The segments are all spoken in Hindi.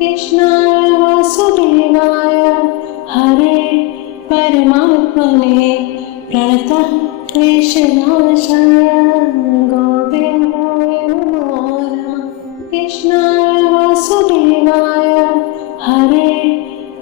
कृष्णाय वासुदेवाय हरे परमात्मने प्रणतः क्लेशनाशाय गोविन्दाय नमो नमः। कृष्णाय वासुदेवाय हरे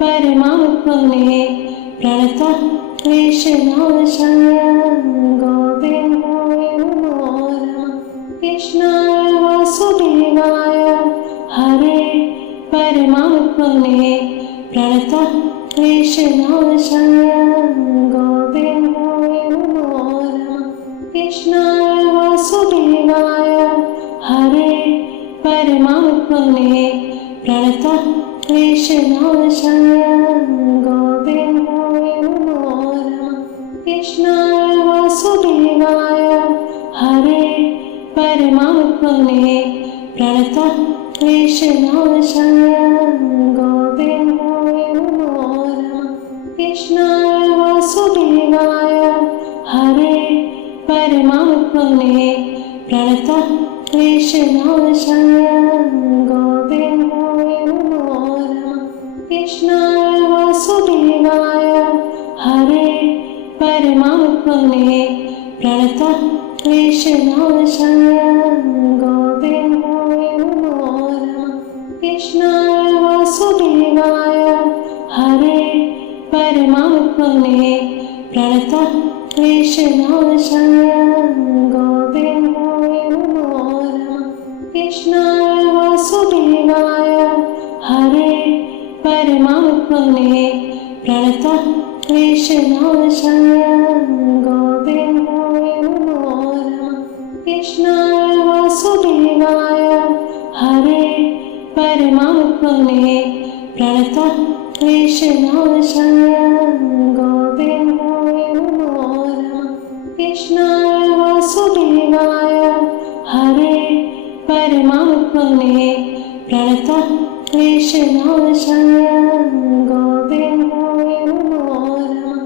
परमात्मने प्रणतः क्लेशनाशाय गोविन्दाय नमो नमः। कृष्णाय वासुदेवाय हरे परमात्मने प्रणतः क्लेशनाशाय गोविन्दाय नमो नमः। कृष्णाय वासुदेवाय हरे परमात्मने प्रणतः क्लेशनाशाय गोविन्दाय नमो नमः। कृष्णाय वासुदेवाय हरे परमात्मने प्रणतः क्लेशनाशाय गोविन्दाय नमो नमः। कृष्णाय वासुदेवाय हरे परमात्मने प्रणतः क्लेशनाशाय गोविन्दाय नमो नमः। कृष्णाय वासुदेवाय हरे परमात्मने प्रणतः क्लेशनाशाय गोविन्दाय नमो नमः। कृष्णाय वासुदेवाय हरे परमात्मने प्रणतः क्लेशनाशाय गोविन्दाय नमो नमः। कृष्णाय वासुदेवाय हरे परमात्मने प्रणतः क्लेशनाशाय गोविन्दाय नमो नमः। कृष्णाय वासुदेवाय हरे परमात्मने प्रणतः क्लेशनाशाय गोविन्दाय नमो नमः। कृष्णाय वासुदेवाय हरे परमात्मने प्रणतः क्लेशनाशाय गोविन्दाय नमो नमः।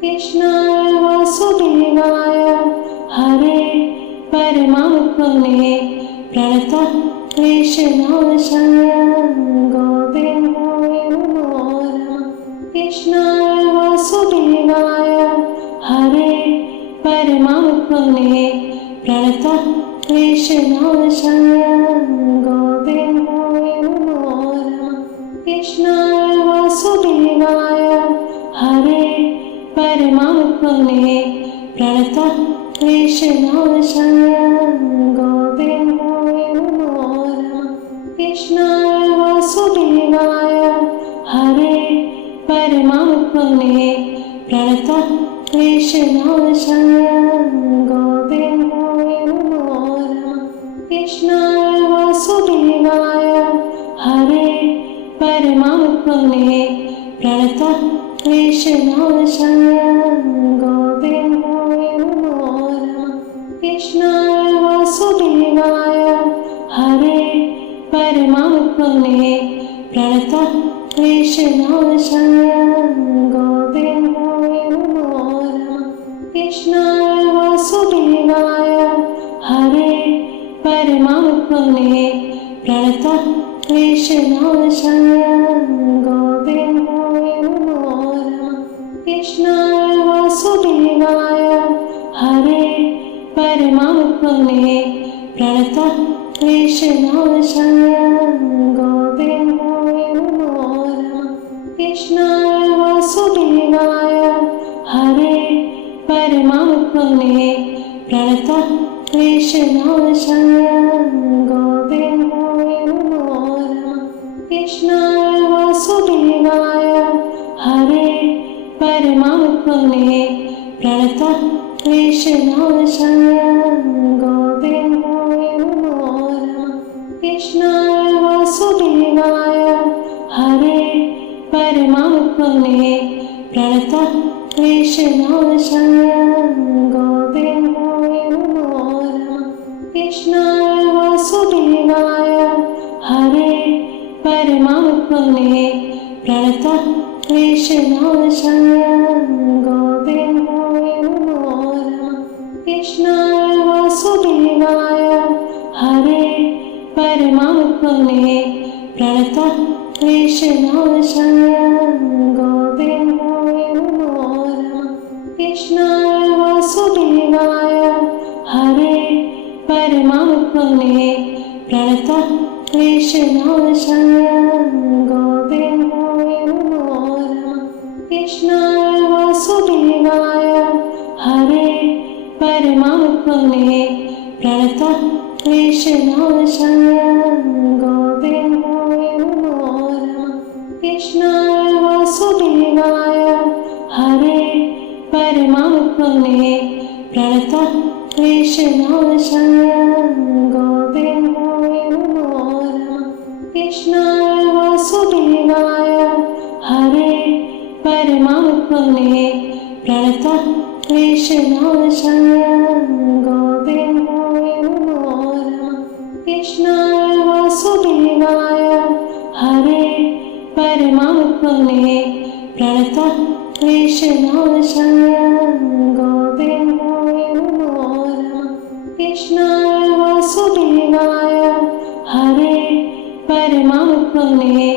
कृष्णाय वासुदेवाय हरे परमात्मने प्रणतः क्लेशनाशाय गोविन्दाय नमो नमः। कृष्णाय वासुदेवाय हरे परमात्मने प्रणतः क्लेशनाशाय गोविन्दाय नमो नमः। कृष्णाय वासुदेवाय हरे परमात्मने प्रणतः क्लेशनाशाय गोविन्दाय नमो नमः। कृष्णाय वासुदेवाय हरे परमात्मने प्रणतः क्लेशनाशाय गोविन्दाय नमो नमः। कृष्णाय वासुदेवाय हरे परमात्मने प्रणतः क्लेशनाशाय गोविन्दाय नमो नमः। कृष्णाय वासुदेवाय हरे परमात्मने प्रणतः क्लेशनाशाय गोविन्दाय नमो नमः। कृष्णाय वासुदेवाय हरे परमात्मने प्रणतः क्लेशनाशाय गोविन्दाय नमो नमः। कृष्णाय वासुदेवाय हरे परमात्मने प्रणतः क्लेशनाशाय गोविन्दाय नमो नमः। कृष्णाय वासुदेवाय हरे परमात्मने प्रणतः क्लेशनाशाय गोविन्दाय नमो नमः। कृष्णाय वासुदेवाय हरे परमात्मने प्रणतः क्लेशनाशाय गोविन्दाय नमो नमः। कृष्णाय वासुदेवाय हरे परमात्मने प्रणतः क्लेशनाशाय गोविन्दाय नमो नमः। कृष्णाय वासुदेवाय हरे परमात्मने प्रणतः क्लेशनाशाय गोविन्दाय नमो नमः। कृष्णाय वासुदेवाय हरे परमात्मने प्रणतः क्लेशनाशाय गोविन्दाय नमो नमः। कृष्णाय वासुदेवाय हरे परमात्मने प्रणतः क्लेशनाशाय गोविन्दाय नमो नमः। कृष्णाय वासुदेवाय हरे परमात्मने प्रणतः क्लेशनाशाय गोविन्दाय नमो नमः। कृष्णाय वासुदेवाय हरे परमात्मने प्रणतः क्लेशनाशाय गोविन्दाय नमो नमः। कृष्णाय वासुदेवाय हरे परमात्मने प्रणतः क्लेशनाशाय गोविन्दाय नमो नमः। कृष्णाय वासुदेवाय हरे परमात्मने प्रणतः क्लेशनाशाय गोविन्दाय नमो नमः। कृष्णाय वासुदेवाय हरे परमात्मने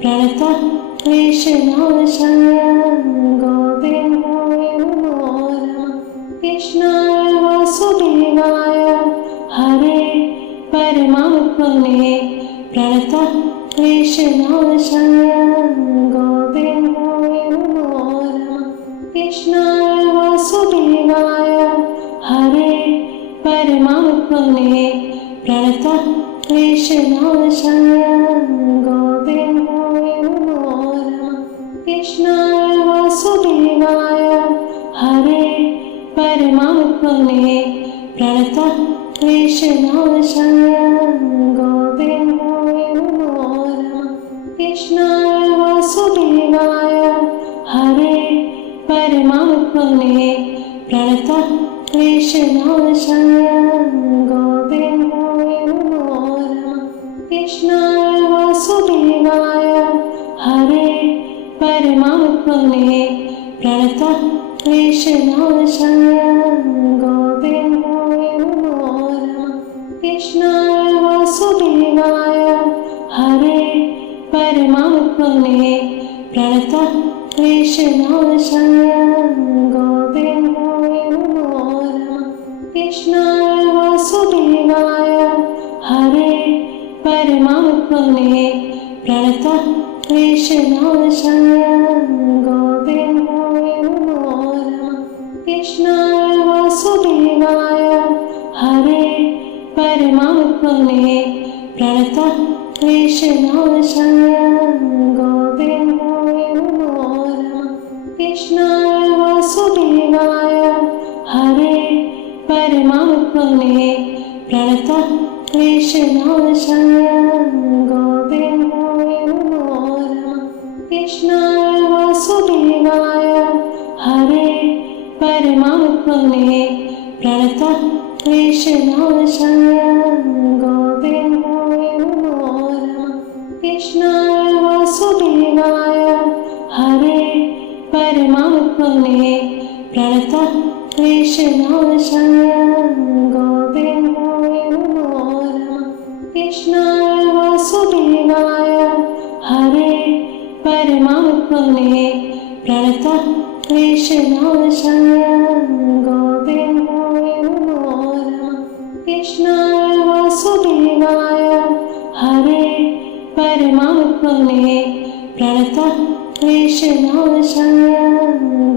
प्रणतः क्लेशनाशाय गोविन्दाय नमो नमः। कृष्णाय वासुदेवाय हरे परमात्मने प्रणतः क्लेशनाशाय गोविन्दाय नमो नमः। कृष्णाय वासुदेवाय हरे परमात्मने प्रणतः क्लेशनाशाय गोविन्दाय नमो नमः। कृष्णाय वासुदेवाय हरे परमात्मने प्रणतः क्लेशनाशाय गोविन्दाय नमो नमः। कृष्णाय वासुदेवाय हरे परमात्मने प्रणतः क्लेशनाशाय गोविन्दाय नमो नमः। कृष्णाय वासुदेवाय हरे परमात्मने प्रणतः क्लेशनाशाय गोविन्दाय नमो नमः। कृष्णाय वासुदेवाय हरे परमात्मने प्रणतः क्लेशनाशाय गोविन्दाय नमो नमः। कृष्णाय वासुदेवाय हरे परमात्मने प्रणतः क्लेशनाशाय गोविन्दाय नमो नमः। कृष्णाय वासुदेवाय हरे परमात्मने प्रणतः क्लेशनाशाय गोविन्दाय नमो नमः। कृष्णाय वासुदेवाय हरे परमात्मने प्रणतः क्लेशनाशाय गोविन्दाय नमो नमः। कृष्णाय वासुदेवाय हरे परमात्मने प्रणतः क्लेशनाशाय गोविन्दाय नमो नमः। कृष्णाय वासुदेवाय हरे परमात्मने प्रणतः क्लेशनाशाय गोविन्दाय नमो नमः। कृष्णाय वासुदेवाय हरे परमात्मने प्रणतः क्लेशनाशाय गोविन्दाय नमो नमः। कृष्णाय वासुदेवाय हरे परमात्मने प्रणतः क्लेशनाशाय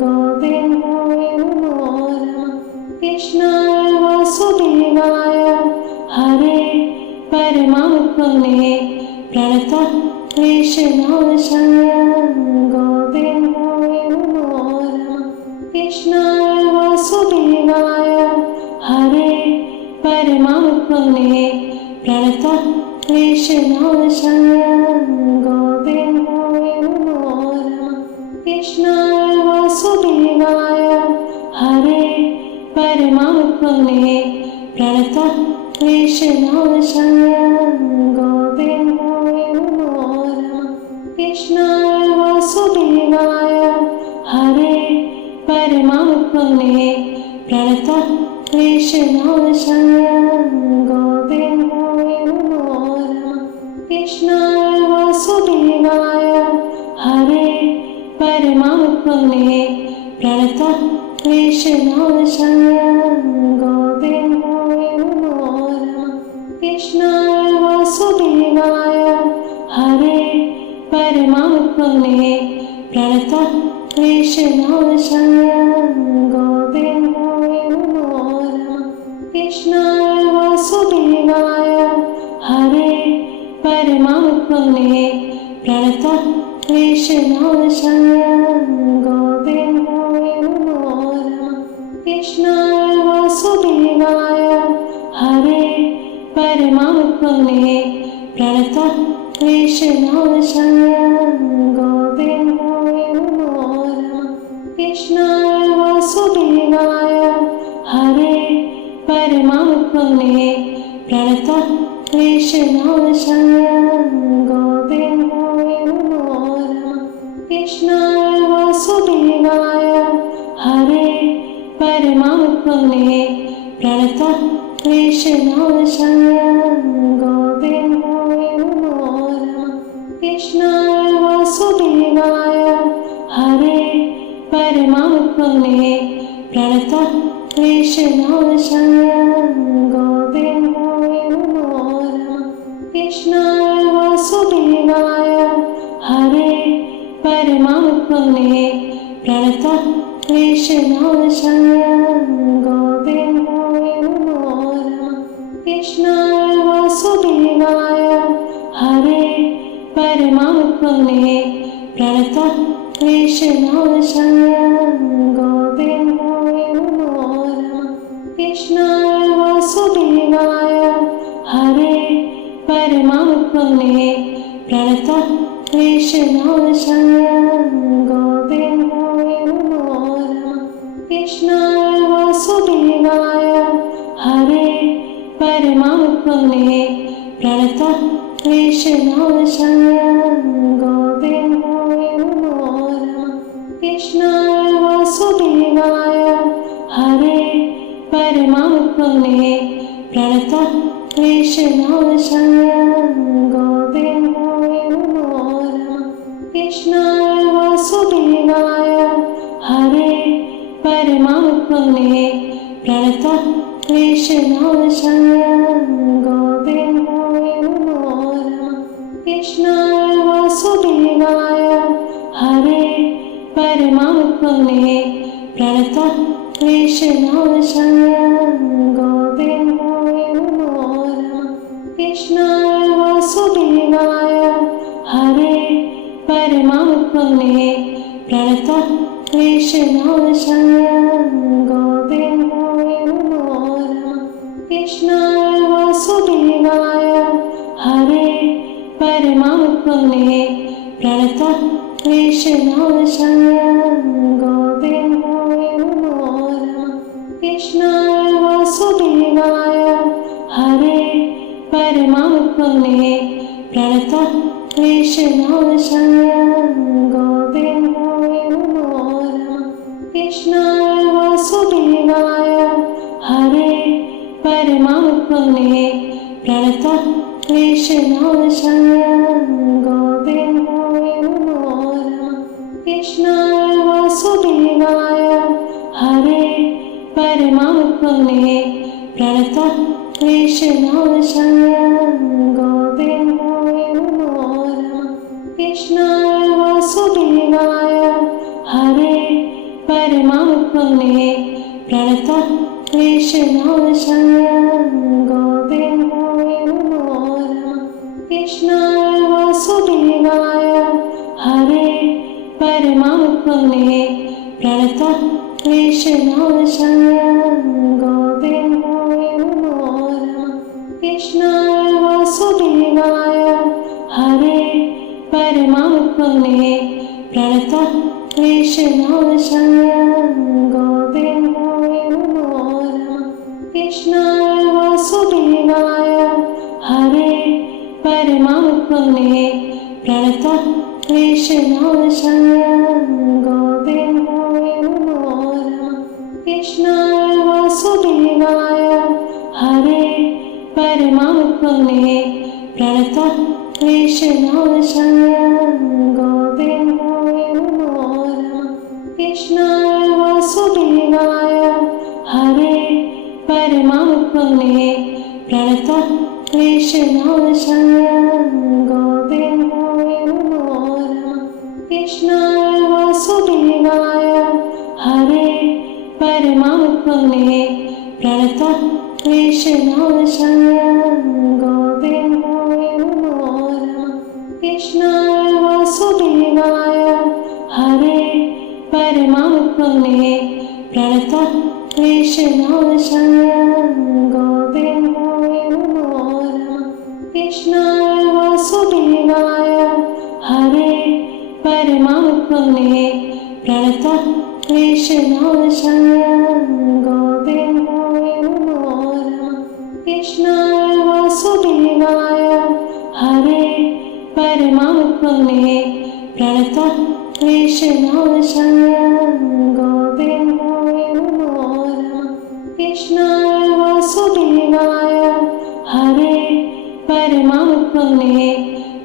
गोविन्दाय नमो नमः। कृष्णाय वासुदेवाय हरे परमात्मने प्रणतः क्लेशनाशाय गोविन्दाय नमो नमः। कृष्णाय वासुदेवाय हरे परमात्मने प्रणतः क्लेशनाशाय गोविन्दाय नमो नमः। कृष्णाय वासुदेवाय हरे परमात्मने प्रणतः क्लेशनाशाय गोविन्दाय नमो नमः। कृष्णाय वासुदेवाय हरे परमात्मने प्रणतः क्लेशनाशाय गोविन्दाय नमो नमः। कृष्णाय वासुदेवाय परमात्मने प्रणतः क्लेशनाशाय गोविन्दाय नमो नमः। कृष्णाय वासुदेवाय हरे परमात्मने प्रणतः क्लेशनाशाय गोविन्दाय नमो नमः। कृष्णाय वासुदेवाय हरे परमात्मने प्रणतः क्लेशनाशाय गोविन्दाय नमो नमः। कृष्णाय वासुदेवाय हरे परमात्मने प्रणतः क्लेशनाशाय गोविन्दाय नमो नमः। कृष्णाय वासुदेवाय हरे परमात्मने प्रणतः क्लेशनाशाय गोविन्दाय नमो नमः। कृष्णाय वासुदेवाय हरे परमात्मने प्रणतः क्लेशनाशाय गोविन्दाय नमो नमः। कृष्णाय वासुदेवाय हरे परमात्मने प्रणतः क्लेशनाशाय गोविन्दाय नमो नमः। कृष्णाय वासुदेवाय हरे परमात्मने प्रणतः क्लेशनाशाय गोविन्दाय नमो नमः। कृष्णाय वासुदेवाय हरे परमात्मने प्रणतः क्लेशनाशाय गोविन्दाय नमो नमः। कृष्णाय वासुदेवाय हरे परमात्मने प्रणतः क्लेशनाशाय गोविन्दाय नमो नमः। कृष्णाय वासुदेवाय हरे परमात्मने प्रणतः क्लेशनाशाय गोविन्दाय नमो नमः। कृष्णाय वासुदेवाय हरे परमात्मने प्रणतः क्लेशनाशाय गोविन्दाय नमो नमः। कृष्णाय वासुदेवाय हरे परमात्मने प्रणतः क्लेशनाशाय गोविन्दाय नमो नमः। कृष्णाय वासुदेवाय हरे परमात्मने प्रणतः क्लेशनाशाय गोविन्दाय नमो नमः। कृष्णाय वासुदेवाय हरे परमात्मने प्रणतः क्लेशनाशाय गोविन्दाय नमो नमः। कृष्णाय वासुदेवाय हरे परमात्मने प्रणतः क्लेशनाशाय गोविन्दाय नमो नमः। कृष्णाय वासुदेवाय हरे परमात्मने प्रणतः क्लेशनाशाय गोविन्दाय नमो नमः। कृष्णाय वासुदेवाय हरे परमात्मने प्रणतः क्लेशनाशाय गोविन्दाय नमो नमः। कृष्णाय वासुदेवाय हरे परमात्मने प्रणतः क्लेशनाशाय गोविन्दाय नमो नमः। कृष्णाय वासुदेवाय हरे परमात्मने प्रणतः क्लेशनाशाय गोविन्दाय नमो नमः। कृष्णाय वासुदेवाय हरे परमात्मने प्रणतः क्लेशनाशाय गोविन्दाय नमो नमः। कृष्णाय वासुदेवाय हरे परमात्मने प्रणतः क्लेशनाशाय गोविन्दाय नमो नमः। कृष्णाय वासुदेवाय हरे परमात्मने प्रणतः क्लेशनाशाय गोविन्दाय नमो नमः। कृष्णाय वासुदेवाय हरे परमात्मने प्रणतः क्लेशनाशाय गोविन्दाय नमो नमः। कृष्णाय वासुदेवाय हरे परमात्मने प्रणतः क्लेशनाशाय गोविन्दाय नमो नमः। कृष्णाय वासुदेवाय हरे परमात्मने प्रणतः क्लेशनाशाय गोविन्दाय नमो नमः। कृष्णाय वासुदेवाय हरे परमात्मने प्रणतः क्लेशनाशाय गोविन्दाय नमो नमः। कृष्णाय वासुदेवाय हरे परमात्मने प्रणतः क्लेशनाशाय गोविन्दाय नमो नमः। कृष्णाय वासुदेवाय हरे परमात्मने प्रणतः क्लेशनाशाय गोविन्दाय नमो नमः। कृष्णाय वासुदेवाय हरे परमात्मने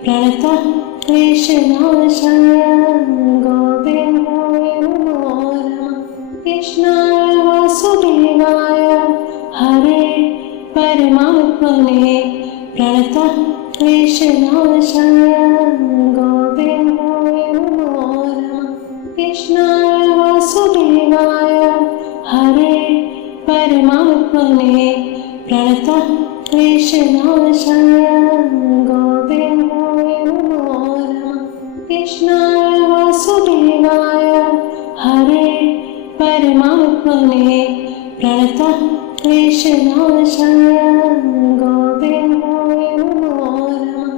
प्रणतः क्लेशनाशाय गोविन्दाय नमो नमः। कृष्णाय वासुदेवाय हरे परमात्मने प्रणतः क्लेशनाशाय गोविन्दाय नमो नमः। कृष्णाय वासुदेवाय हरे परमात्मने प्रणतः क्लेशनाशाय गोविन्दाय नमो नमः। कृष्णाय वासुदेवाय हरे परमात्मने प्रणतः क्लेशनाशाय गोविन्दाय नमो नमः।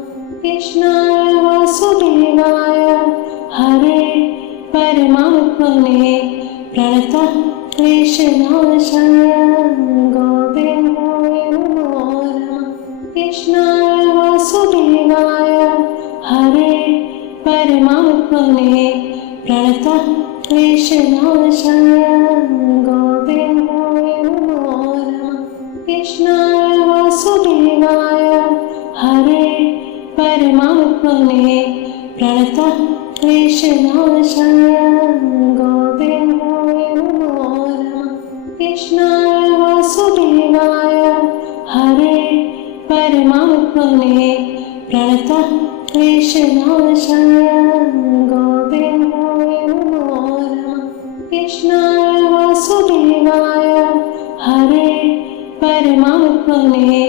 कृष्णाय वासुदेवाय हरे परमात्मने प्रणतः क्लेशनाशाय गोविन्दाय नमो नमः। कृष्णाय वासुदेवाय हरे परमात्मने प्रणतः क्लेशनाशाय गोविन्दाय नमो नमः। कृष्णाय वासुदेवाय हरे परमात्मने प्रणतः क्लेशनाशाय गोविन्दाय नमो नमः। कृष्णाय वासुदेवाय हरे परमात्मने प्रणतः क्लेशनाशाय गोविन्दाय नमो नमः। कृष्णाय वासुदेवाय हरे परमात्मने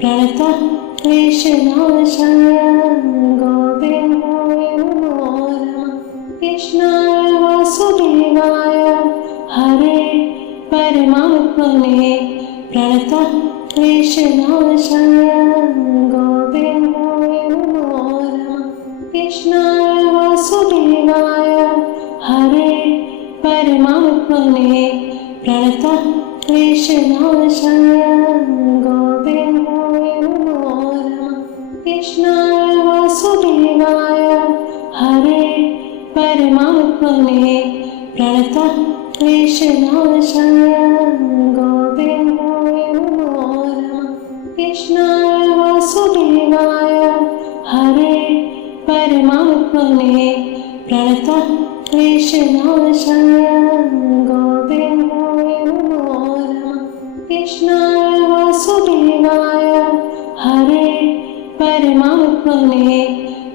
प्रणतः क्लेशनाशाय गोविन्दाय नमो नमः। कृष्णाय वासुदेवाय हरे परमात्मने प्रणतः क्लेशनाशाय गोविन्दाय नमो नमः। कृष्णाय वासुदेवाय हरे परमात्मने प्रणतः क्लेशनाशाय गोविन्दाय नमो नमः। कृष्णाय वासुदेवाय हरे परमात्मने प्रणतः क्लेशनाशाय गोविन्दाय नमो नमः। कृष्णाय वासुदेवाय हरे परमात्मने प्रणतः क्लेशनाशाय गोविन्दाय नमो नमः। कृष्णाय वासुदेवाय हरे परमात्मने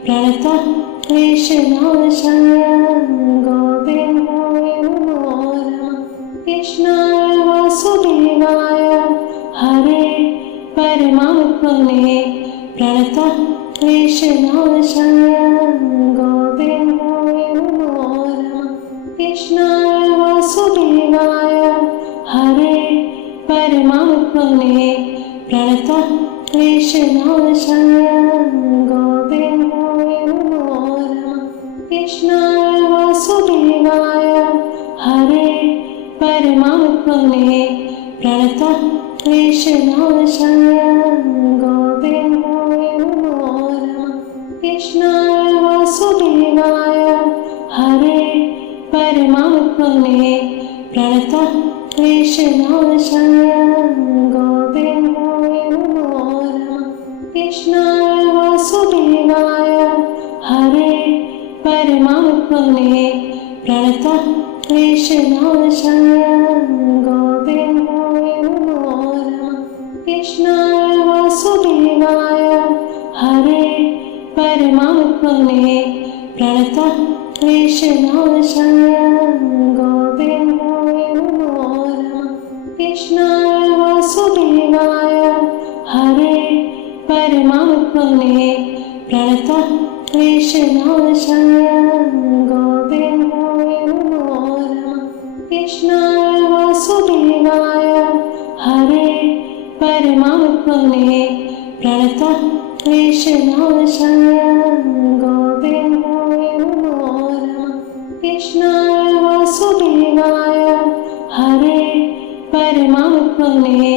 प्रणतः क्लेशनाशाय गोविन्दाय नमो नमः। कृष्णाय वासुदेवाय हरे परमात्मने प्रणतः क्लेशनाशाय गोविन्दाय नमो नमः। कृष्णाय वासुदेवाय हरे परमात्मने प्रणतः क्लेशनाशाय गोविन्दाय नमो नमः। कृष्णाय वासुदेवाय हरे परमात्मने प्रणतः क्लेशनाशाय गोविन्दाय नमो नमः। कृष्णाय वासुदेवाय हरे परमात्मने प्रणतः क्लेशनाशाय गोविन्दाय नमो नमः। कृष्णाय वासुदेवाय हरे परमात्मने प्रणतः क्लेशनाशाय गोविन्दाय नमो नमः। कृष्णाय वासुदेवाय हरे परमात्मने प्रणतः क्लेशनाशाय गोविन्दाय नमो नमः। कृष्णाय वासुदेवाय हरे परमात्मने प्रणतः क्लेशनाशाय गोविन्दाय नमो नमः। कृष्णाय वासुदेवाय हरे परमात्मने प्रणतः क्लेशनाशाय गोविन्दाय नमो नमः। कृष्णाय वासुदेवाय हरे परमात्मने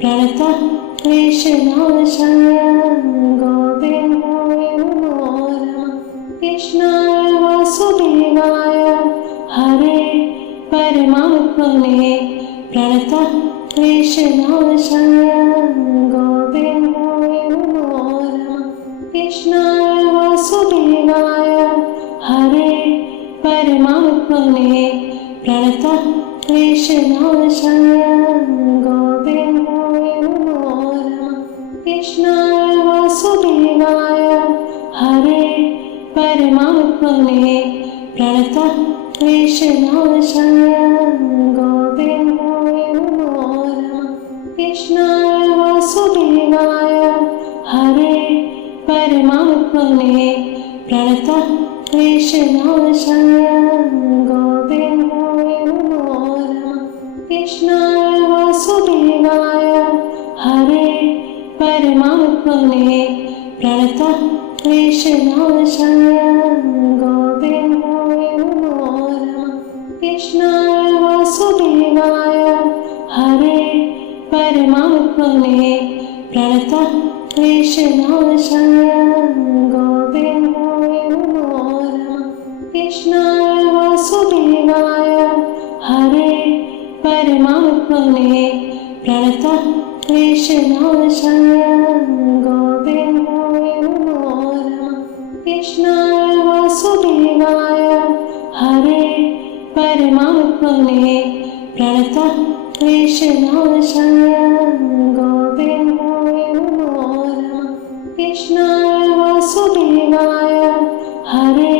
प्रणतः क्लेशनाशाय गोविन्दाय नमो नमः। कृष्णाय वासुदेवाय हरे परमात्मने प्रणतः क्लेशनाशाय गोविन्दाय नमो नमः। कृष्णाय वासुदेवाय हरे परमात्मने प्रणतः क्लेशनाशाय गोविन्दाय नमो नमः। कृष्णाय वासुदेवाय हरे परमात्मने प्रणतः क्लेशनाशाय गोविन्दाय नमो नमः। कृष्णाय वासुदेवाय हरे परमात्मने प्रणतः क्लेशनाशाय गोविन्दाय नमो नमः। कृष्णाय वासुदेवाय हरे परमात्मने प्रणतः क्लेशनाशाय गोविन्दाय नमो नमः। कृष्णाय वासुदेवाय हरे परमात्मने प्रणतः क्लेशनाशाय गोविन्दाय नमो नमः। कृष्णाय वासुदेवाय हरे परमात्मने प्रणतः क्लेशनाशाय गोविन्दाय नमो नमः। कृष्णाय वासुदेवाय हरे परमात्मने प्रणतः क्लेशनाशाय गोविन्दाय नमो नमः। कृष्णाय वासुदेवाय हरे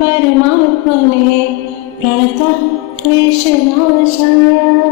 परमात्मने प्रणतः क्लेशनाशाय